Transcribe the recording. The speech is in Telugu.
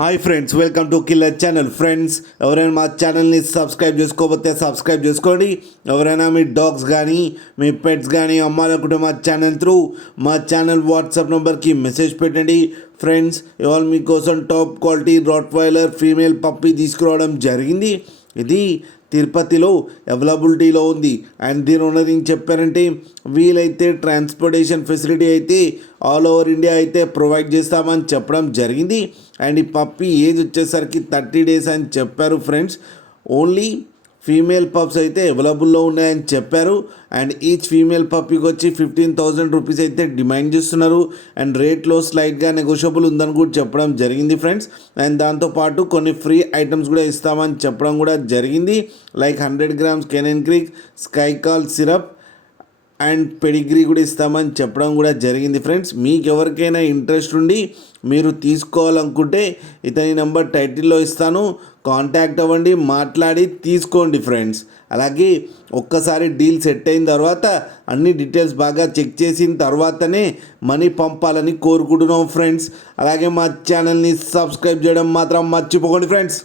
Hi friends, welcome to killer channel. Friends, ఎవరైనా మా ఛానల్ని సబ్స్క్రైబ్ చేసుకోకపోతే సబ్స్క్రైబ్ చేసుకోండి. ఎవరైనా మీ డాగ్స్ కానీ మీ పెట్స్ కానీ అమ్మాలనుకుంటే మా ఛానల్ త్రూ మా ఛానల్ వాట్సాప్ నెంబర్కి మెసేజ్ పెట్టండి. ఫ్రెండ్స్, ఇవాళ మీకోసం top quality Rottweiler female puppy తీసుకురావడం జరిగింది. ఇది తిరుపతిలో అవైలబిలిటీలో ఉంది. అండ్ దీని ఓనర్ ఏం చెప్పారంటే, వీలైతే ట్రాన్స్పోర్టేషన్ ఫెసిలిటీ అయితే ఆల్ ఓవర్ ఇండియా అయితే ప్రొవైడ్ చేస్తామని చెప్పడం జరిగింది. అండ్ ఈ పప్పీ ఏజ్ వచ్చేసరికి 30 days అని చెప్పారు. ఫ్రెండ్స్, ఓన్లీ ఫీమేల్ పప్స్ అయితే అవైలబుల్లో ఉన్నాయని చెప్పారు. అండ్ ఈచ్ ఫీమేల్ పప్పీకి వచ్చి 15,000 రూపీస్ అయితే డిమాండ్ చేస్తున్నారు. అండ్ రేట్లో స్లైట్గా నెగోషియబుల్ ఉందని కూడా చెప్పడం జరిగింది. ఫ్రెండ్స్, అండ్ దాంతోపాటు కొన్ని ఫ్రీ ఐటమ్స్ కూడా ఇస్తామని చెప్పడం కూడా జరిగింది. లైక్ 100 grams కెనెన్ క్రిక్, స్కైకాల్ సిరప్ అండ్ పెడిగ్రీ కూడా ఇస్తామని చెప్పడం కూడా జరిగింది. ఫ్రెండ్స్, మీకు ఎవరికైనా ఇంట్రెస్ట్ ఉండి మీరు తీసుకోవాలనుకుంటే ఇతని నెంబర్ టైటిల్లో ఇస్తాను, కాంటాక్ట్ అవ్వండి, మాట్లాడి తీసుకోండి. ఫ్రెండ్స్, అలాగే ఒక్కసారి డీల్ సెట్ అయిన తర్వాత అన్ని డీటెయిల్స్ బాగా చెక్ చేసిన తర్వాతనే మనీ పంపాలని కోరుకుంటున్నాం. ఫ్రెండ్స్, అలాగే మా ఛానల్ని సబ్స్క్రైబ్ చేయడం మాత్రం మర్చిపోకండి. ఫ్రెండ్స్.